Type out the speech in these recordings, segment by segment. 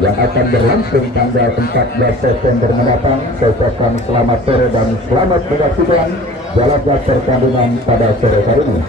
yang akan berlangsung tanggal 14 September mendatang. Saya ucapkan selamat sore dan selamat menyaksikan jalannya pertandingan pada sore hari ini.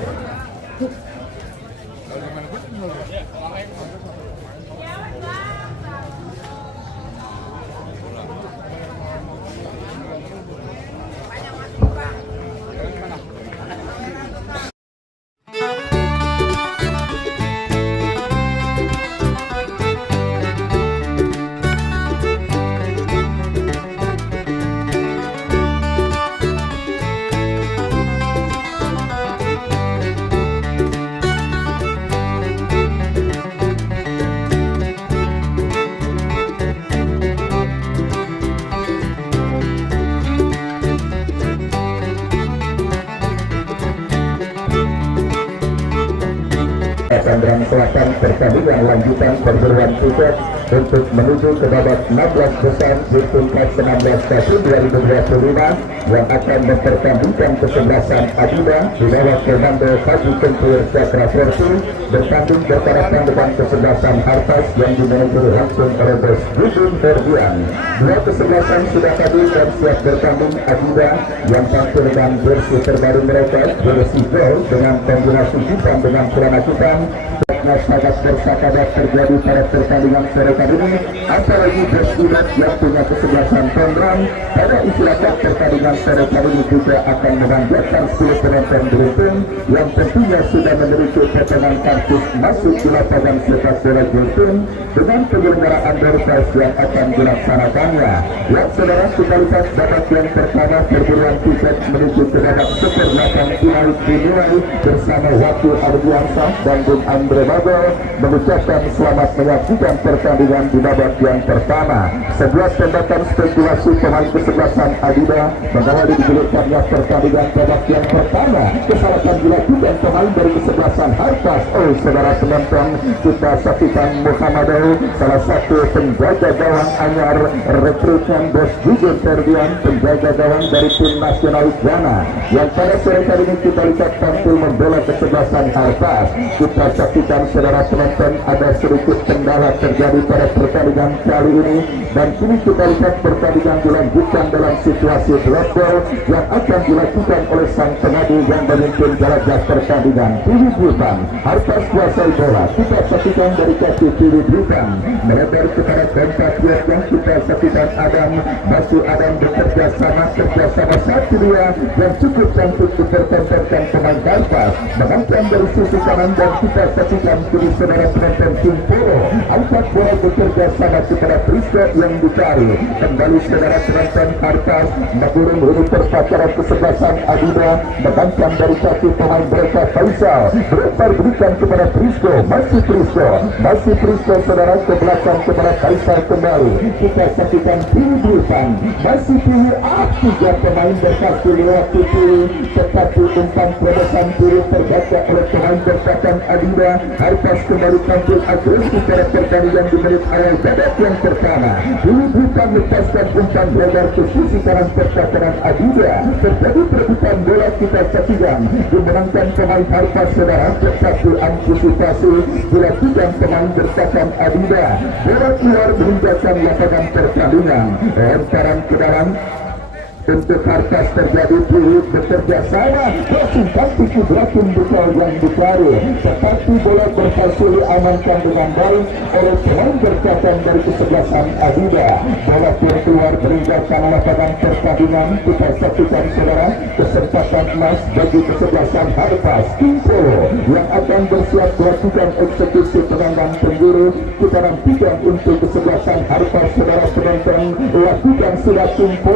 Tangerang Selatan pertandingan lanjutan perburuan tiket untuk menuju ke babak 16 besar di tingkat 16 tahun 2025 yang akan mempertandingkan kesebelasan Adida di bawah komando Haji Tempur Cakraverti bertanding berhadapan dengan kesebelasan Harpas yang dimenangkan langsung oleh Bos Jujun Ferdian. Dua kesebelasan sudah hadir dan siap bertanding. Adida yang tampil dengan versi terbaru mereka, jersey gold dengan kombinasi hitam dengan celana hitam. Sangat bersahabat terjadi pada pertandingan sore kali ini, apalagi Bersilat yang punya kesebelasan Tangerang pada istilahnya pertandingan sore kali ini juga akan membanggakan 10 penonton beruntun yang tentunya sudah memiliki potongan kartus masuk di lapangan sepak bola beruntun dengan penyelenggaraan berkas yang akan dilaksanakannya. Yang saudara kita lihat babak yang pertama perburuan tiket menuju ke babak super 8 final dimulai bersama Wakil Ardiansah dan Bung Andre Bago mengucapkan selamat menyaksikan pertandingan di babak yang pertama. 11 tembakan spekulasi pemain kesebelasan Adida mengawali digulirkannya pertandingan babak yang pertama. Kesalahan dilakukan pemain dari kesebelasan Harpas. Oh saudara penonton, kita saksikan Muhammado, salah satu penjaga gawang anyar rekrutmen Bos Jujun Ferdian, penjaga gawang dari tim nasional Ghana yang pada sore kali ini kita lihat tampil membela kesebelasan Harpas. Kita saksikan saudara penonton ada sedikit kendala terjadi pada pertandingan kali ini dan kini kita lihat pertandingan dilanjutkan dalam situasi drop ball yang akan dilakukan oleh sang pengadu yang memimpin jelajah pertandingan. Pilih Butan Harpas kuasai bola, kita saksikan dari kaki Pilih Butan melebar kepada kontak yang kita saksikan Adam Basu. Adam bekerja sama satu dua yang cukup cantik dipertontonkan pemain Harpas mengangkat dari sisi kanan dan kita saksikan kini saudara penonton tim Polo angkat bola bekerja sama kepada Prisco yang dicari. Kembali saudara penonton Harpas memburung ini perpacaran kesebelasan Adida mengangkat dari kaki pemain mereka Faisal berlempar berikan kepada Prisco, masih Prisco saudara ke belakang kepada Faisal kembali. Kita saksikan Pilih masih pilih tiga pemain berkaki lewat pilih tetapi umpan terobosan pilih terbaca oleh pemain berkatan Adida. Harpas kembali tampil agresif pada pertandingan di menit awal babak yang pertama. Pilih lepaskan umpan lebar ke sisi kanan pertahanan Adida. Terjadi perebutan bola, kita saksikan dimenangkan pemain Harpas saudara, tetapi antisipasi dilakukan pemain berkatan Adida. Bola keluar meninggalkan lapangan pertandingan. Lemparan ke dalam untuk Harpas terjadi Pilih bekerja sama bersingkat tiku beracun bekal yang dicari tetapi bola berhasil diamankan dengan baik oleh pemain berkatan dari kesebelasan Adida. Bola pun keluar meninggalkan lapangan pertandingan. Kita saksikan saudara kesempatan emas bagi kesebelasan Harpas. Kimpo yang akan bersiap melakukan eksekusi tendangan penjuru. Kita nantikan untuk kesebelasan Harpas saudara penonton lakukan sudah Kimpo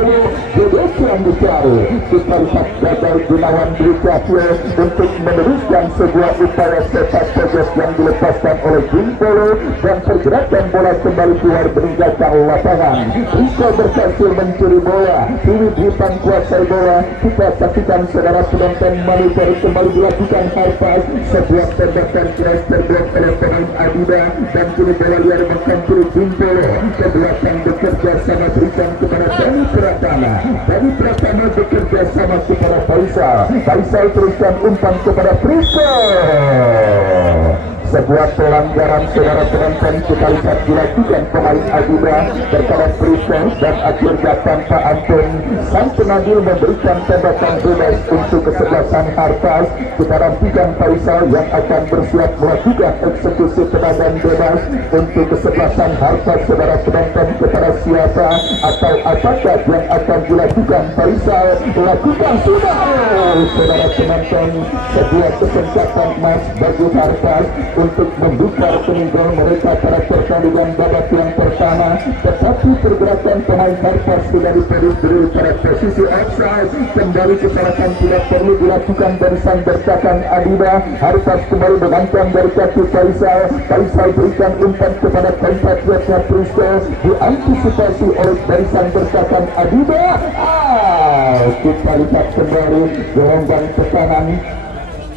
yang dicari. Kita lihat gagal Gunawan Brikapio untuk meneruskan sebuah upaya sepak pojok yang dilepaskan oleh Gimpolo dan pergerakan bola kembali keluar meninggalkan lapangan. Rizko berhasil mencuri bola. Pilih Butan kuasai bola. Kita saksikan saudara penonton manuver kembali dilakukan Harpas. Sebuah tembakan keras terbuat oleh pemain Adida dan kini bola liar menghampiri Gimpolo. Ke belakang bekerja sama berikan kepada Dani Pratama. Dani Pratama bekerja sama kepada Faisal. Faisal teruskan umpan kepada Prisco. sebuah pelanggaran saudara penonton kita lihat dilakukan pemain Adiba terhadap Prisco dan akhirnya tanpa ampun sang penambil memberikan tembakan bebas untuk kesebelasan Harpas. Kita nantikan Faisal yang akan bersiap melakukan eksekusi tendangan bebas untuk kesebelasan Harpas saudara penonton kepada siapa atau apakah yang akan dilakukan Faisal lakukan sudah saudara penonton sebuah kesempatan emas bagi Harpas untuk membuka peninggal mereka pada pertandingan babak yang pertama, tetapi pergerakan pemain Harpas sudah diperdiri pada posisi offside. Kembali kesalahan tidak perlu dilakukan dari sang bertahan Adiba. Harpas kembali menangkan dari kaki Faisal. Faisal berikan umpan kepada compatriotnya Prisco, diantisipasi oleh dari sang bertahan Adiba. Kita lihat kembali gelombang tekanan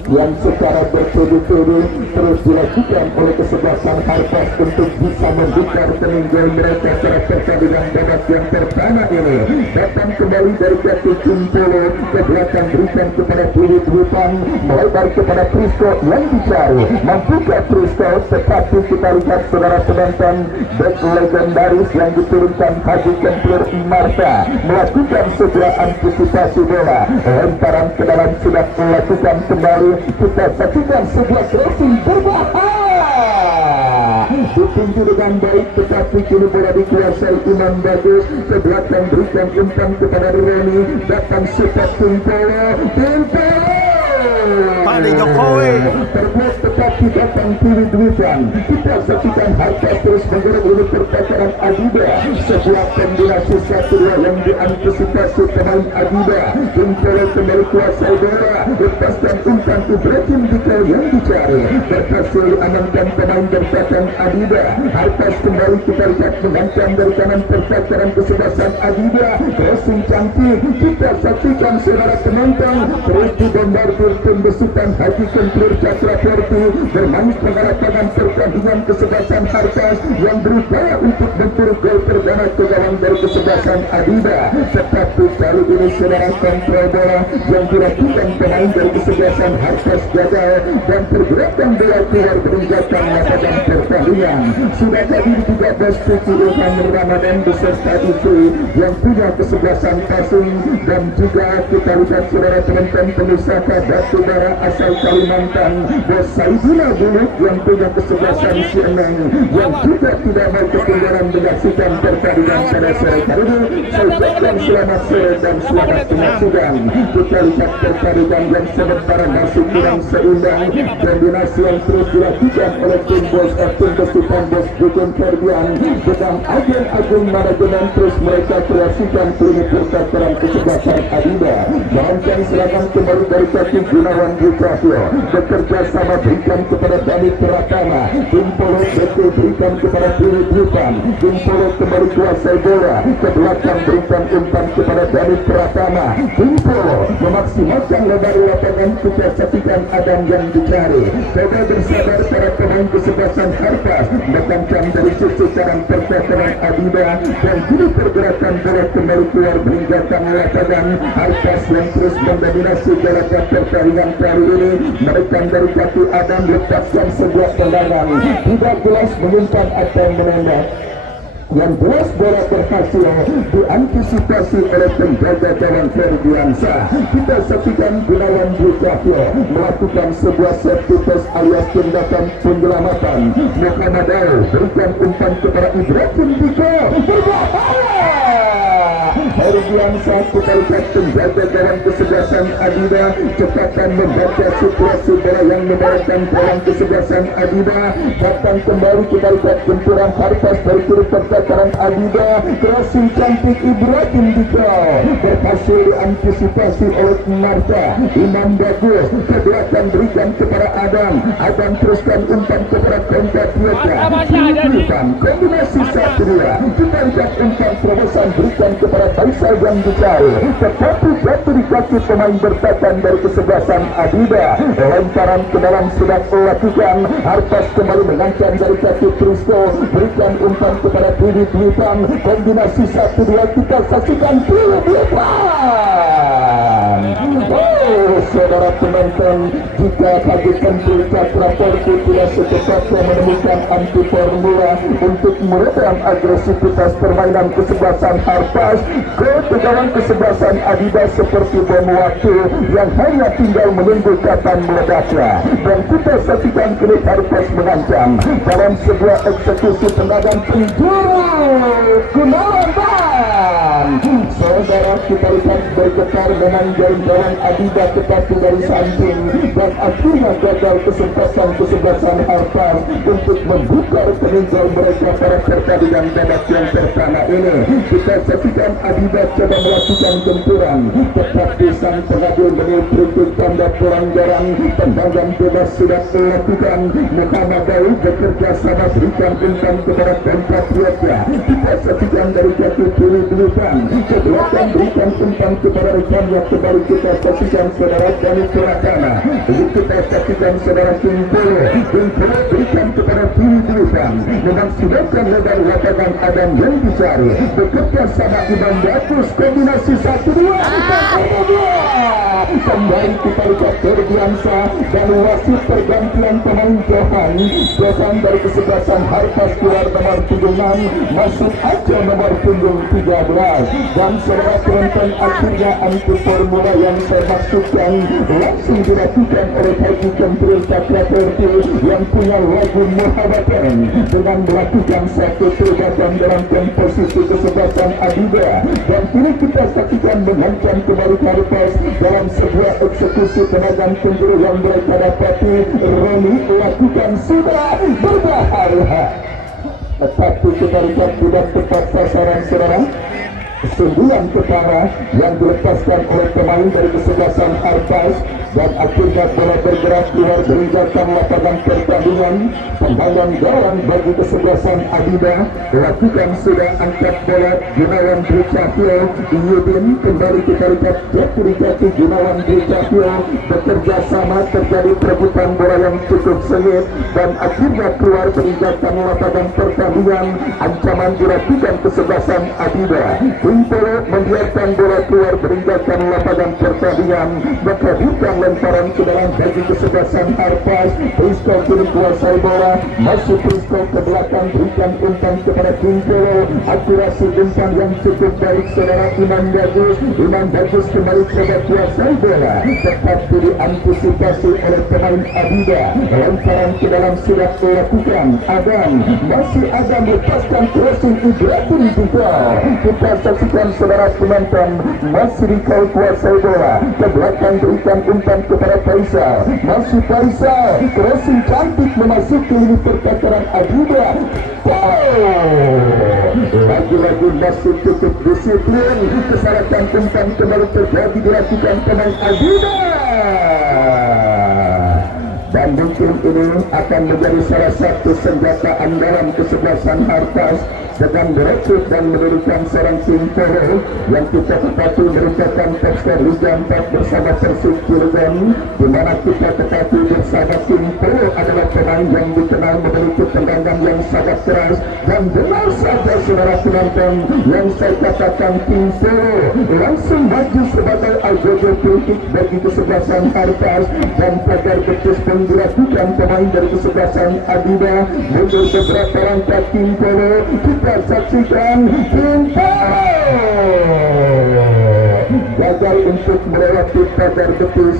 yang secara bertubi-tubi terus dilakukan oleh kesebelasan Harpas untuk bisa membuka peninggal mereka pada pertandingan babak yang pertama ini. Datang kembali dari kaki Kumpolo ke belakang berikan kepada Philip Rupan, melebar kepada Prisco yang dicari. Mampukah Prisco? Tetapi kita lihat saudara penonton back legendaris yang diturunkan Haji Kemplir Marta melakukan sebuah antisipasi bola. Lemparan ke dalam sudah melakukan kembali. Kita saksikan sebuah crossing berbahaya ditinju dengan baik, tetapi kini bola dikuasai Imam Bagus. Ke belakang berikan umpan kepada Roni, datang support Kumpolo Pak Jokowi terbuat tetapi datang pilih duitan. Kita saksikan Harpas terus menggerak oleh pertahanan Adiba. Sebuah kombinasi 1-2 yang diantisipasi pemain Adiba. Kumpolo kembali kuasai bola, lepaskan umpan Ibrahim Dikau yang dicari, berhasil diamankan pemain bertahan Adiba. Harpas kembali kita lihat mengancam dari kanan pertahanan kesebelasan Adiba. Crossing cantik kita saksikan saudara penonton, terus dibombardir tim besutan Haji Kemplir Cakraporti bermain mengarahkan pertandingan kesebelasan Harpas yang berupaya untuk mencuri gol perdana ke gawang dari kesebelasan Adiba. Tetapi kali ini saudara kontrol bola yang dilakukan pemain dari kesebelasan Harpas gagal dan pergerakan bola keluar meninggalkan lapangan pertandingan. Sudah jadi 13 Ilham Ramadan beserta istri yang punya kesebelasan passing, dan juga kita lihat saudara penonton pengusaha Batubara asal Kalimantan Saidina Buluk yang punya kesebelasan Sienang yang juga tidak mau ketinggalan menyaksikan pertandingan pada sore hari ini. Saya ucapkan selamat sore dan selamat menyaksikan. Kita lihat pertandingan yang sementara masih kurang seimbang. Kombinasi yang terus dilakukan oleh tim besutan Bos Jukun Ferdian dengan agen-agen manajemen terus mereka kreasikan klinik pertahanan kesebelasan Adiba. Merancang serangan kembali dari kaki Gunawan Yukafio, bekerja sama berikan kepada Dani Pratama. Kumpolo berikan kepada Philip Rupan. Kumpolo kembali kuasai bola, ke belakang berikan umpan kepada Dani Pratama. Kumpolo memaksimalkan lebar lapangan. Kita saksikan Adam yang dicari. Coba bersabar para pemain kesebelasan Harpas mengancam dari sisi kanan pertahanan Adiba, dan kini pergerakan bola kembali keluar meninggalkan lapangan. Harpas yang terus mendominasi gelagat pertandingan kali ini. Mereka dari kaki Adam lepaskan sebuah tendangan, tidak jelas menyimpan atau menembak. Yang jelas bola berhasil diantisipasi oleh penjaga gawang Ferdiansa. Kita saksikan Gunawan Yukafio melakukan sebuah safety test alias tindakan penyelamatan. Muhammad Al berikan umpan kepada Ibrahim Dikau, berbahaya. Ferdiansa kita lihat penjaga gawang kesebelasan Adiba cepatan membaca situasi bola yang membarakkan gawang kesebelasan Adiba. Datang kembali kita lihat gempuran Harpas dari kiri pertahanan Adiba. Crossing cantik Ibrahim Dikau berhasil diantisipasi oleh Marta. Imam Bagus ke belakang berikan kepada Adam. Adam teruskan umpan kepada compatriotnya. Kombinasi 1-2 kita lihat umpan terobosan berikan kepada Faisal yang dicari, tetapi jatuh di kaki pemain bertahan dari kesebelasan Adiba. Lemparan ke dalam sudah dilakukan. Harpas kembali mengancam dari kaki Prisco, berikan umpan kepada Philip Rupan. Kombinasi 1-2 kita saksikan Philip Rupan. saudara penonton, jika bagi pentil Cakra Portu tidak secepatnya menemukan anti formula untuk meredam agresivitas permainan kesebelasan Harpas, ketegangan kesebelasan Adidas seperti bom waktu yang hanya tinggal menunggu kapan meledaknya. Dan kita saksikan klub Harpas mengancam dalam sebuah eksekusi tendangan penjuru Gunawan Ban. Saudara, kita lihat bergetar dengan jaring gawang Adidas tetapi dari samping, dan akhirnya gagal kesebelasan Harpas untuk membuka peninjau mereka pada pertandingan babak yang pertama ini. Kita saksikan Adidas coba melakukan benturan, tetapi sang pengadil meniupkan tanda pelanggaran. Tendangan bebas sudah dilakukan. Muhammad Daud bekerja sama berikan umpan kepada compatriotnya. Kita saksikan dari jatuh kiri dulukan ke belakang berikan umpan kepada rekannya. Kembali kita saksikan saudara Dani Pratama. Kita saksikan saudara Kimpolo berikan kepada kiri dulukan. Memang sedangkan lebar lapangan Adam yang dicari. Bekerja sama Iman Bagus, kombinasi 1-2 kembali kita lihat Berdiansa dan wasit pergantian pemain Johan dari kesebelasan Harpas keluar nomor punggung 6, masuk aja nomor punggung 13. Dan saudara penonton, akhirnya anti formula yang saya maksudkan langsung dilakukan oleh Haji Kentril Cakra Portu yang punya lagu Muhabatan dengan melakukan satu perubahan dalam komposisi kesebelasan Adidas. Dan kini kita saksikan mengancam kembali Harpas dalam sebuah eksekusi tenaga penjuru yang mereka dapati. Roni lakukan sudah berbahaya, tetapi kita lihat tidak tepat sasaran saudara. Sembilan pertama yang dilepaskan oleh pemain dari kesebelasan Harpas, dan akhirnya bola bergerak keluar meninggalkan lapangan pertandingan. Tendangan gawang bagi kesebelasan Adidas lakukan sudah angkat bola Gunawan Dwi Cahyo. Yudin kembali kita lihat jatuh Gunawan Dwi Cahyo bekerja sama, terjadi perebutan bola yang cukup sengit dan akhirnya keluar meninggalkan lapangan pertandingan. Ancaman dilakukan kesebelasan Adidas. Kimpolo membiarkan bola keluar meninggalkan lapangan pertandingan, maka bukan lemparan ke dalam bagi kesebelasan Harpas. Prisko kini kuasai bola, masuk Prisko ke belakang, berikan umpan kepada Kimpolo. Akurasi umpan yang cukup baik saudara Iman Bagus kembali coba kuasai bola, tetapi diantisipasi oleh pemain Adidas. Lemparan ke dalam sudah dilakukan. Masih Adam lepaskan crossing Ibrahim juga. Kita saksikan saudara penonton, masih dikau kuasai bola ke belakang, berikan umpan kepada Faisal. Masih Faisal, crossing cantik memasuki lini pertahanan Adidas. Lagi-lagi masih cukup disiplin. Kesalahan umpan kembali terjadi dilakukan pemain Adidas. Dan mungkin ini akan menjadi salah satu senjata andalan kesebelasan Harpas dengan merekrut dan memberikan seorang Kimpolo yang kita ketahui merupakan topskor Liga 4 bersama Persib Cilegon, di mana kita ketahui bersama Kimpolo adalah pemain yang dikenal memiliki tendangan yang sangat keras. Dan benar saja saudara penonton, yang saya katakan Kimpolo langsung maju sebagai algojo kritik bagi kesebelasan Harpas, dan pagar betis pun dilakukan pemain dari kesebelasan Adidas. Mundur beberapa langkah Kimpolo, kita saksikan Kimpolo gagal untuk melewati pagar betis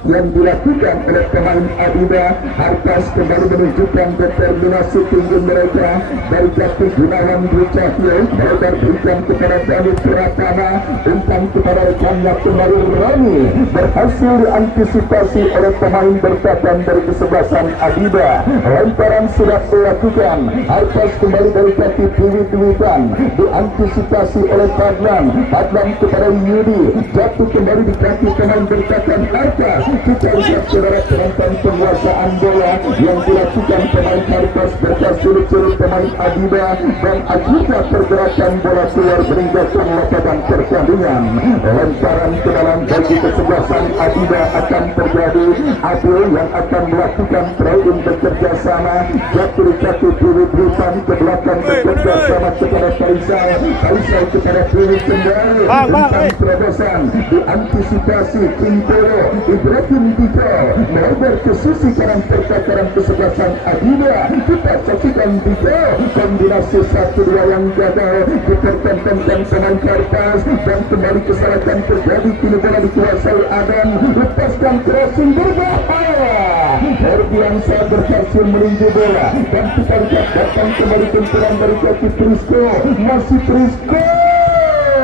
yang dilakukan oleh pemain Adidas. Harpas kembali menunjukkan determinasi tinggi mereka dari jatuh Gunawan Dwi Cahyo. Mereka berikan kepada Dani Pratama, umpan kepada rekannya kembali Roni, berhasil diantisipasi oleh pemain bertahan dari kesebelasan Adidas. Lemparan sudah dilakukan. Harpas kembali dari kaki Dwi-Dwitan, diantisipasi oleh Padlan kepada Yudi, jatuh kembali di kaki pemain bertahan Harpas. Kita lihat saudara penonton penguasaan bola yang dilakukan pemain Kartos berkas sulit-sulit pemain Adiba, dan akhirnya pergerakan bola keluar meninggalkan lapangan pertandingan. Lemparan ke dalam bagi kesebelasan Adiba akan terjadi. Adil yang akan melakukan throw-in bekerja sama. Jatuh Puri Blutan ke belakang bekerja sama kepada Faisal. Faisal kepada Puri kembali. Tentang terobosan diantisipasi Quintero. Ibrahim Diko melebar ke sisi kanan pertahanan kesebelasan Adiba. Kita saksikan Diko kombinasi 1-2 yang gagal dipertentangkan pemain Kartas, dan kembali kesalahan terjadi. Kini bola dikuasai Adam, lepaskan crossing berbahaya. Herbiansa berhasil meninju bola, dan kita lihat datang kembali tenturan dari kaki Prisco. Masih Prisco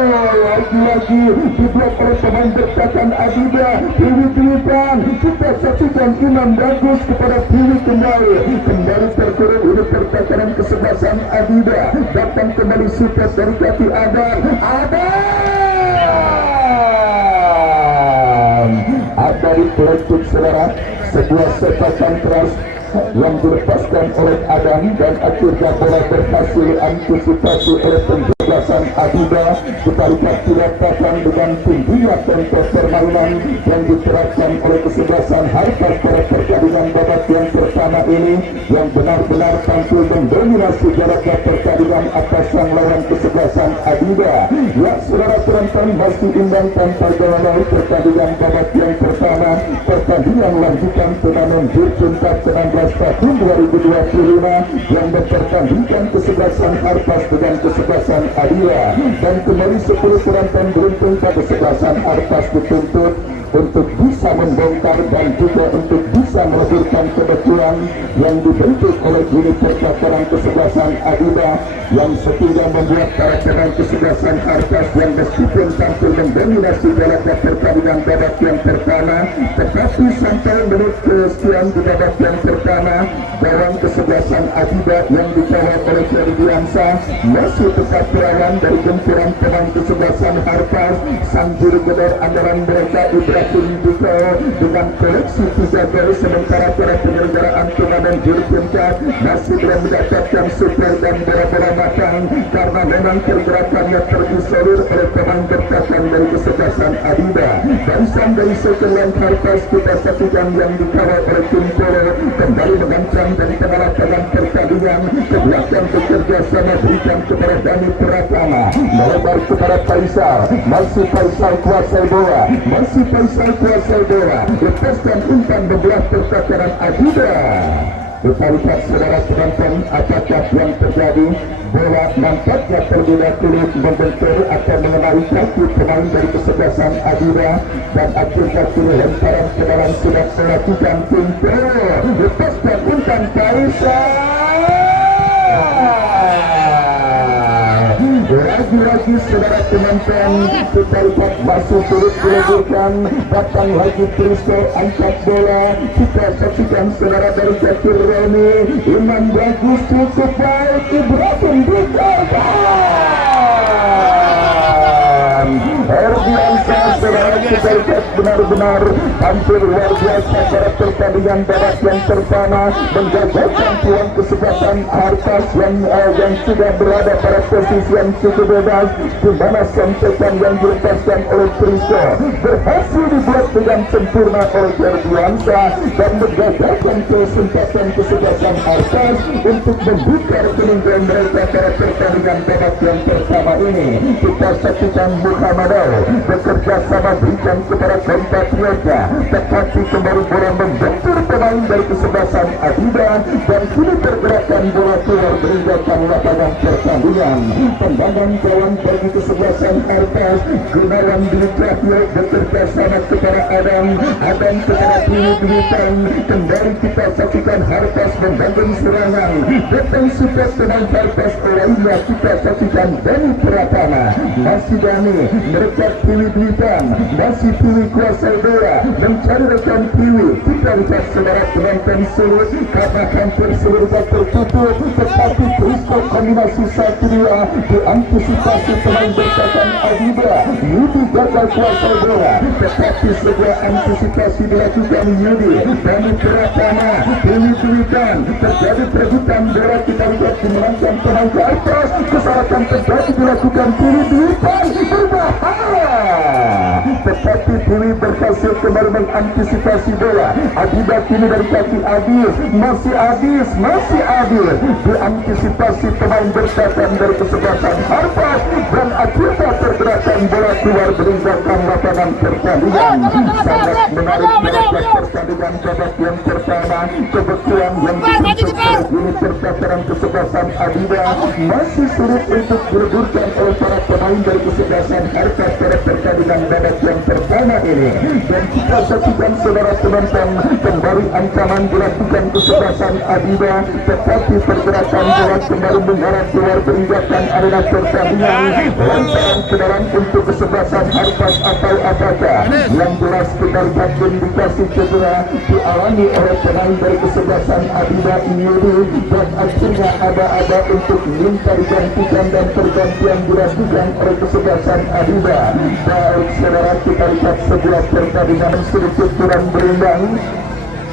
lagi-lagi dibuat oleh pemain bertahan Adiba. Piwi-piwikan kita saksikan Imam bagus kepada Piwi kembali terkurung. Ini pertahanan kesebelasan Adiba. Datang kembali support dari kaki Adam. Ada di peletuk saudara, sebuah sepakan keras yang dilepaskan oleh Adam, dan akhirnya bola berhasil antisipasi oleh penjelasan Adiba. Kita lihat dirasakan dengan tingginya tempo permainan yang diterapkan oleh kesebelasan Harpas pada pertandingan babak yang pertama ini, yang benar-benar tampil mendominasi jarak pertandingan atas sang lawan kesebelasan Adiba. Ya saudara penonton, masih imbang tanpa gol pertandingan babak yang pertama. Pertandingan lanjutan turnamen Virgin Cup 16 tahun 2025 yang mempertandingkan kesebelasan Harpas dengan kesebelasan Adiba, dan kembali 10 penonton beruntung pada kesebelasan Harpas dituntut untuk bisa membongkar dan juga untuk bisa melahirkan kebetulan yang dibentuk oleh unit pertahanan kesebelasan Adiba, yang setidaknya membuat para pemain kesebelasan Harpas yang meskipun tampil mendominasi dalam pertandingan babak yang pertama, tetapi sampai menit kesekian di babak yang pertama, bawang kesebelasan Adiba yang dikawal oleh Ferdiansa masih tetap berawan dari gempuran pemain kesebelasan Harpas. Sang juru gedor andalan mereka Ibrahim Diko dengan koleksi 3 gol, sementara para penyelenggaraan turnamen Virgin Cup masih belum mendapatkan super dan bola-bola matang karena memang pergerakannya terisolir oleh pemain bertahan dari kesebelasan Adiba. Barisan dari sekelan Harpas kita saksikan yang dikawal oleh Quintero kembali mengancam dan pengalahkan pertandingan ke belakang bekerja sama berikan kepada Dani Pratama, melebar kepada Faisal. Masih Faisal kuasai bola, masih Faisal kuasai bola, lepaskan umpan bebelah pertahanan Adiba. Kita lihat saudara penonton apakah yang terjadi. Bola nampaknya terlebih dahulu membentur atau mengenai kaki pemain dari kesebelasan Adiba, dan akhirnya kini lemparan ke dalam sudah melakukan pintu. Lepaskan umpan Faisal. Lagi-lagi saudara penonton, kita lihat masih turut dileburkan. Datang lagi Prisco, angkat bola. Kita saksikan saudara dari kaki Roni. Imam bagus, cukup baik. Ibrahim Diko. Herbiansa saudara kita lihat benar-benar tampil luar biasa pada pertandingan babak yang pertama, menjaga peluang kesebelasan Harpas yang sudah berada pada posisi yang cukup bebas, di mana sentekan yang dilepaskan oleh Prisco berhasil dibuat dengan sempurna oleh Herbiansa dan mengagalkan kesempatan kesebelasan Harpas untuk membuka rekening mereka pada pertandingan babak yang pertama ini. Kita saksikan Muhammadau bekerja sama berikan kepada kompatriotnya, tetapi kembali bola membentur pemain dari kesebelasan Adiba, dan kini pergerakan bola keluar meninggalkan lapangan pertandingan. Tendangan kawan bagi kesebelasan Harpas. Gunawan Dwi Cahyo bekerja sama kepada Adam kepada Pilihan. Kembali kita saksikan Harpas membangun serangan. Datang support pemain Harpas lainnya kita saksikan Dani Pratama. Masih Dani mereka Pilihan, masih Pili kuasa menguasai bola, mencari rekan Tiwi. Kita lihat saudara penonton surut karena hampir seluruh tertutup, tetapi Prisco kombinasi 1-2 diantisipasi pemain bertahan Adiba. Yudi gagal kuasai bola, tetapi sebuah antisipasi dilakukan Yudi. Dari Pratama, Tiwi-tiwikan, terjadi perebutan bola. Kita lihat dimenangkan pemain ke atas, kesalahan terjadi dilakukan Tiwi-tiwikan, berbahaya. Tetapi Tiwi berhasil kembali mengantisipasi bola. Adiba kini dari kaki Adis, masih Adis diantisipasi pemain bertahan dari kesebelasan Harpas, dan akhirnya pergerakan bola keluar meninggalkan lapangan pertandingan. Sangat menarik melihat pertandingan babak yang pertama. Kebetulan yang ditunjukkan ini pertahanan kesebelasan Adiba masih sulit untuk dileburkan oleh para pemain dari kesebelasan Harpas pada pertandingan babak yang pertama ini. Dan kita saksikan saudara penonton, kembali ancaman dilakukan kesebelasan Adiba, tetapi pergerakan bola kembali mengarah keluar meninggalkan arena pertandingan. Lantaran kendaraan untuk kesebelasan Harpas atau apakah yang jelas kita lihat indikasi cedera dialami oleh pemain dari kesebelasan Adiba ini, dan akhirnya ada untuk minta digantikan dan pergantian dilakukan oleh kesebelasan Adiba. Baik saudara, kita lihat sebuah pertandingan sedikit kurang berimbang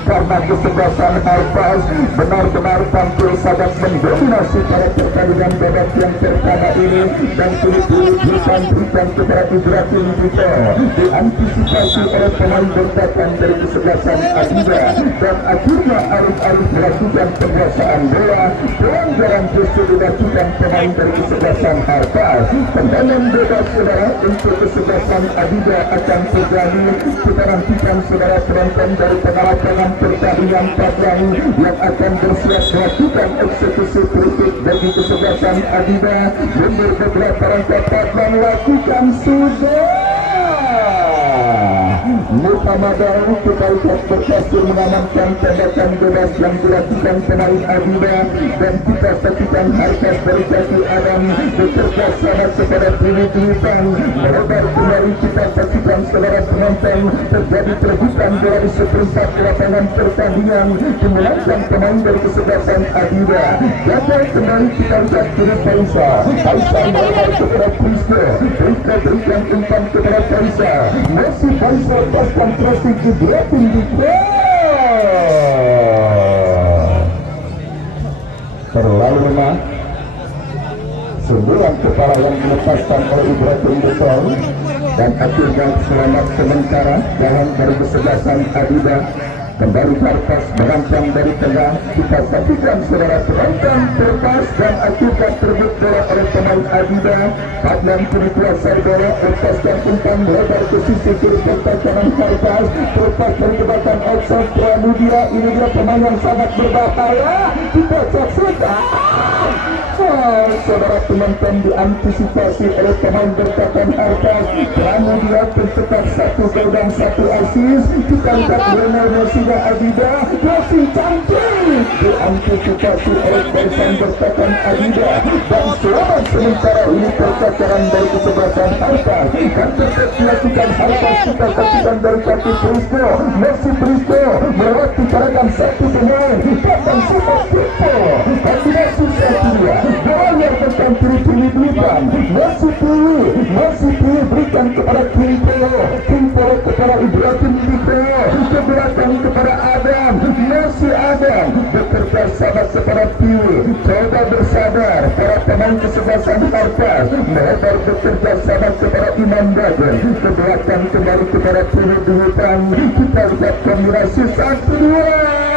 karena kesebelasan Harpas benar-benar tampil sangat mendominasi pada pertandingan babak yang pertama ini, dan sulit-sulit berikan kepada Ibrahim Dito diantisipasi oleh pemain bertahan dari kesebelasan Adiba, dan akhirnya Arif melakukan penguasaan bola. Pelanggaran justru dilakukan pemain dari kesebelasan Harpas. Tendangan bebas saudara untuk kesebelasan Adiba akan terjadi. Kita nantikan saudara penonton dari pengalaman pertandingan padang yang akan bersiap melakukan eksekusi kritik bagi kesebelasan Adiba. Mundur beberapa rangka padang lakukan sudah. Muhammadal kita lihat berhasil mengamankan tembakan bebas yang dilakukan pemain Adiba, dan kita saksikan Harpas dari kaki Adam bekerja sama kepada Tiwi-tiwikan melebar kembali. Kita saksikan saudara penonton, terjadi perebutan bola di seperempat lapangan pertandingan dimenangkan pemain dari kesebelasan Adiba. Gagal kembali kita lihat kiri Faisal melebar kepada Prisco berikan umpan kepada Faisal, masih Faisal lepaskan crossing Ibrahim Dito. Terlalu lemah, semburan kepala yang dilepaskan oleh Ibrahim Dito, dan akhirnya selamat sementara dalam dari kesebelasan Adiba. Kembali Harpas merancang dari tengah. Kita saksikan saudara penonton terlepas, dan akhirnya terbit bola oleh pemain Adiba. Padlan kini kuasai bola, lepaskan umpan melebar ke sisi kiri pertahanan Harpas, terlepas dari jebakan outside Pramudia. Ini dia pemain yang sangat berbahaya. Kita saksikan saudara penonton diantisipasi oleh pemain bertahan Harpas. Pramudia tercetak 1 gol dan 1 asis. Kita lihat Lionel Messi Adiba masih cantik diantisipasi oleh barisan bertahan Adiba, dan selamat sementara ini percakapan dari kesebelasan Harpas. Dan tetap dilakukan Harpas. Kita saksikan dari kaki Prisco, masih Prisco melewati cadangan satu pemain, bahkan Sifat Tipe kombinasi 1-2 bola yang tekan Tiwi-tiwikan, masih Tiwi berikan kepada Kimpo kepada Ibrahim Dito, ke belakang kepada Adam, masih Adam bekerja sama kepada Tiwi. Coba bersabar para pemain kesebelasan Harpas, melebar bekerja sama kepada Imam Bagun, ke belakang kembali kepada Tiwi-tiwikan. Kita lihat kombinasi 1-2.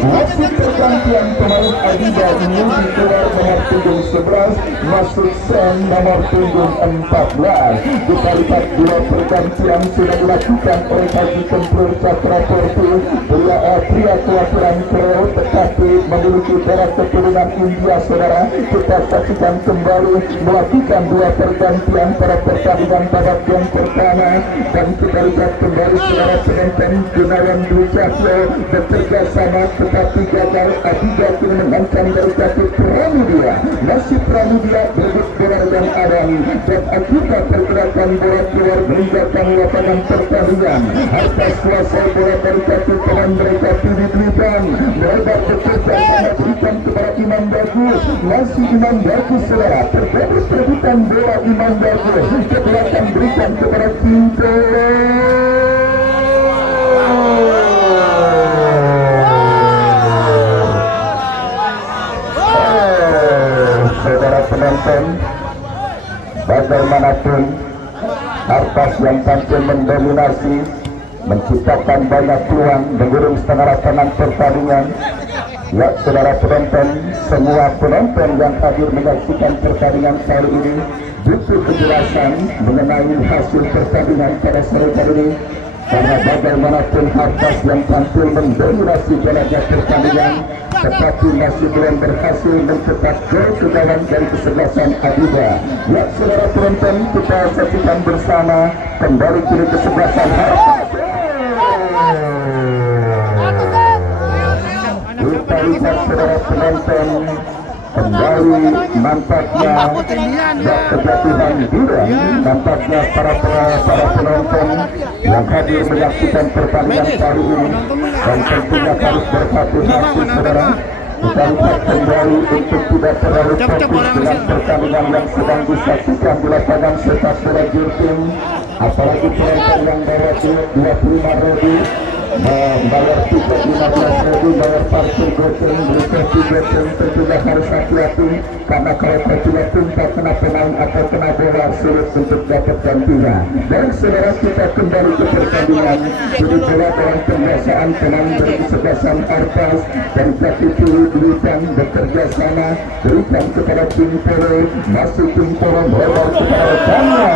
Masih pergantian pemain Adiba ini di keluar nomor punggung 11, masuk Sen nomor punggung 14. Kita lihat dua pergantian sudah dilakukan oleh Haji Tempur Cakra Portu, pria kelahiran Kreo tetapi memiliki darah keturunan India saudara. Kita saksikan kembali melakukan dua pergantian pada pertandingan babak yang pertama, dan kita lihat kembali saudara penonton Gunawan Dwi Cahyo bekerja sama tetapi gagal. Adiba kini mengancam dari kaki Pramudia. Nasib Pramudia berebut bola yang adam dan akibat pergerakan bola keluar meninggalkan lapangan pertandingan. Hartas kuasai bola dari kaki kanan mereka pilih-pilihkan melebar betul dan berikan kepada Imam Bagus. Masih Imam Bagus saudara, terjadi perebutan bola Imam Bagus ke belakang berikan kepada Cinta. Saudara penonton, bagaimanapun Hartas yang tampil mendominasi, menciptakan banyak peluang, mengurung setengah lapangan pertandingan. Ya, saudara penonton, semua penonton yang hadir menyaksikan pertandingan kali ini butuh kejelasan mengenai hasil pertandingan pada sore kali ini. Karena bagaimanapun Hartas yang tampil mendominasi jalannya pertandingan, tetapi masih belum berhasil mencetak gol ke gawang dari kesebelasan Adiba. Ya, saudara penonton, kita saksikan bersama kembali kini kesebelasan Hartas. Kita lihat saudara penonton, kembali nampaknya kejatuhan diri, nampaknya para penonton yang hadir menyaksikan pertandingan kali ini, dan tentunya harus berhati-hati saudara. Kita lihat kembali untuk tidak terlalu fokus dengan pertandingan yang sedang disaksikan di lapangan sepak bola Jurtim, apalagi penonton yang bawa duit 25.000, bayar tiket 15.000, bayar parkir goceng, beli kopi goceng. Tentunya harus hati-hati, karena kalau tidak tuntas kena pemain atau kena bola sulit untuk dapat gantinya. Dan saudara, kita kembali ke pertandingan. Jadi bola dalam pembiasaan pemain dari kesebelasan Hartas dan kaki kiri berikan bekerja sama, berikan kepada Timporo, masih Timporo melebar kepada rekannya.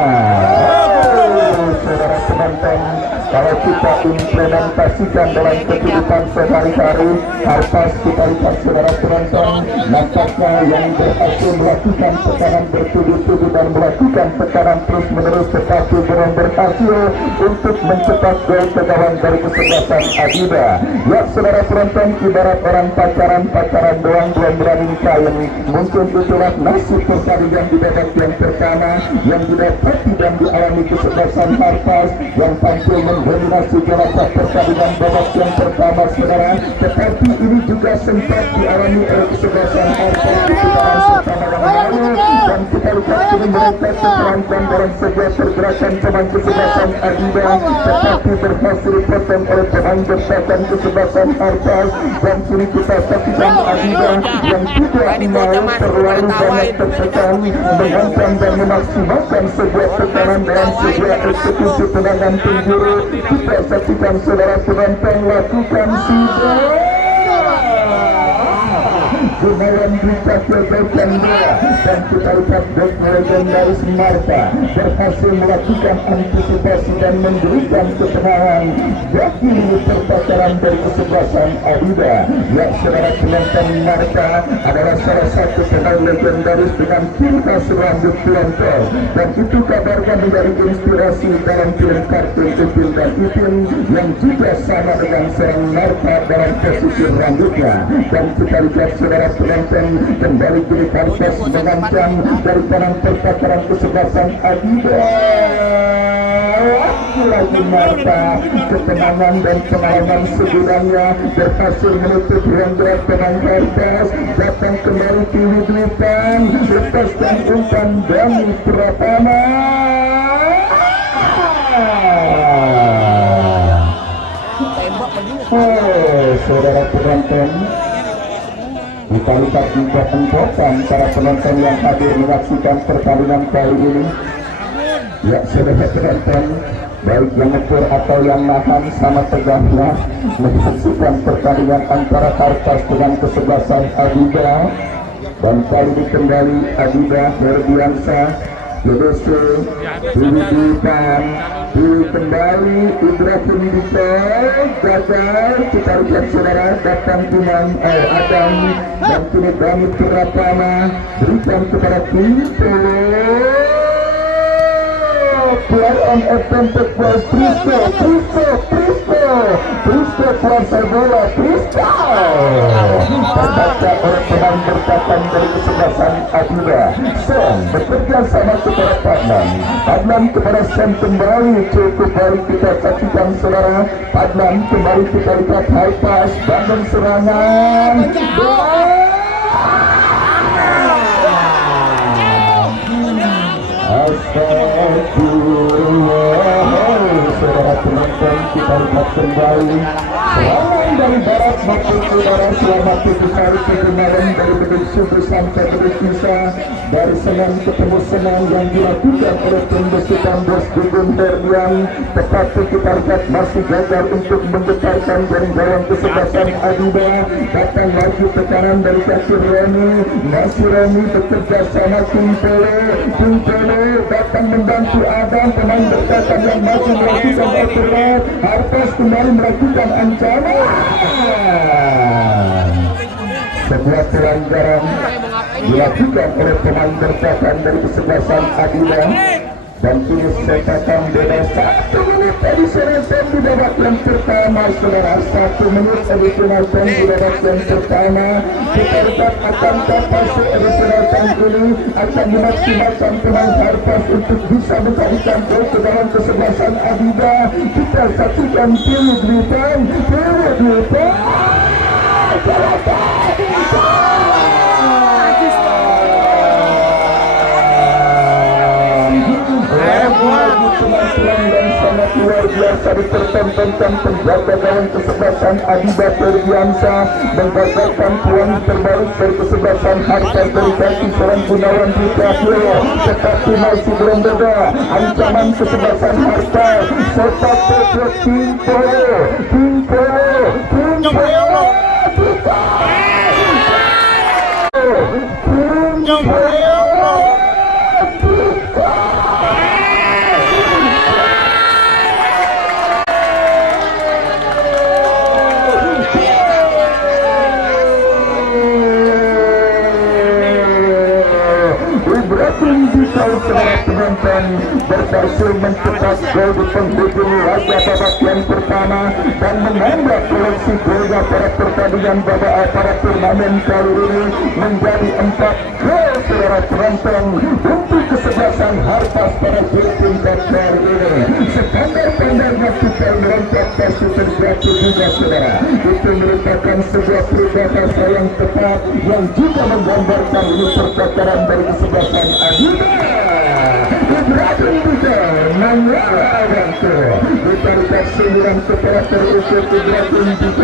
Saudara penonton, kalau kita implementasikan dalam kehidupan sehari-hari, Hartas kita lihat saudara penonton, nampaknya yang berhasil melakukan tekanan bertubi-tubi dan melakukan tekanan terus-menerus, tetapi belum berhasil untuk mencetak gol ke gawang dari kesebelasan Adiba. Ya, saudara penonton, ibarat orang pacaran doang belum berani kawin. Mungkin itulah nasib pertandingan di babak yang pertama yang didapati dan dialami kesebelasan Hartas yang tampil mendominasi jelajah pertandingan babak yang pertama saudara, tetapi ini juga sempat dialami oleh kesebelasan Hartas di putaran pertama yang lalu, dan kita lihat kini mereka terperangkan dalam sebuah pergerakan pemain kesebelasan Adiba, tetapi berhasil dipotong oleh pemain bertahan kesebelasan Hartas. Dan kini kita saksikan Adiba yang tidak mau terlalu banyak tertekan, mengancam dan memaksimalkan sebuah tekanan dalam sebuah eksekusi tendangan penjuru. Kita saksikan saudara penonton lakukan sudah Gunawan Berita kebaikan bola, dan kita lihat bek legendaris Marta berhasil melakukan antisipasi dan memberikan ketenangan bagi perputaran dari kesebelasan Adiba. Ya, saudara penonton, Marta adalah salah satu pemain legendaris dengan cinta serambut pelontor, dan itu kabarnya menjadi inspirasi dalam film kartun Ipin dan Ipin yang juga sama dengan serang Marta dalam posisi rambutnya. Dan kita lihat saudara penonton, kembali kini Hartas mengancam dari kanan perputaran kesebelasan Adiba. Lagi Marta, ketenangan dan pengalaman sebenarnya berhasil menutup ruang gerak pemain Hartas. Datang kembali pilih-pilihkan, lepaskan umpan Dani Pratama. Saudara penonton, kita lihat juga tembakan para penonton yang hadir menyaksikan pertandingan kali ini. Ya, saudara penonton, baik yang ngekur atau yang nahan sama tegaknya menyaksikan pertandingan antara Hartas dengan kesebelasan Adiba. Dan kali ini kembali Adiba Herdiansa Yodoso Diwidikan kembali Ibrahim Dito gagal. Kita lihat saudara, datang Tuman Adam dan kini Dani Pratama berikan kepada Pinto. Player on attempted by Pristo Priska kuasai bola, Priska terbaca oleh pemain bertahan dari kesebelasan Adila. Sen bekerja sama kepada Padman kepada Sen kembali, cukup baik kita saksikan saudara. Padman kembali kita lihat high pass, bangun serangan. Saudara penonton, kita lihat kembali serangan dari barat maupun saudara selamat dicari kebenaran dari beduk subuh sampai beduk kisah, dari senang ketemu senang yang dilakukan oleh tim besutan Bos Gugun Herdian. Tetapi kita lihat masih gagal untuk menggetarkan jaring-jaring kesebelasan Adiba. Datang lagi tekanan dari kaki Roni, masih Roni bekerja sama Kumpele datang membantu Adam, pemain bertahan yang masih melakukan aturan. Harpas kembali melakukan ancaman. Sebuah pelanggaran dilakukan oleh pemain bertahan dari kesebelasan Adila, dan kini sepakan bebas 1 menit additional time di babak yang pertama. Saudara, 1 menit additional time di babak yang pertama. Kita lihat akankah fase additional time ini akan dimaksimalkan pemain Harpas untuk bisa mencarikan gol ke dalam kesebelasan Adida. Kita saksikan period time. Penampilan dan sangat luar biasa dipertontonkan penjaga gawang kesebelasan Adiba Ferdiansa menggagalkan peluang terbalik dari kesebelasan Harpas dari kaki seorang Gunawan Dikahyo, tetapi masih belum beda ancaman kesebelasan Harpas. Sepak bola saudara penonton berhasil mencetak gol di penghujung laga babak yang pertama dan menambah koleksi golnya pada pertandingan babak pada turnamen kali ini menjadi 4 gol saudara penonton untuk kesebelasan Harpas pada tingkat kali ini. Standar-standarnya kita melompat pasti terjadi juga saudara. Itu merupakan sebuah peribahasa yang tepat yang juga menggambarkan ini percakapan dari kesebelasan Adida. Ibrahim juga mengarah orang tua. Kita lihat sembilan kepala terukur Ibrahim juga.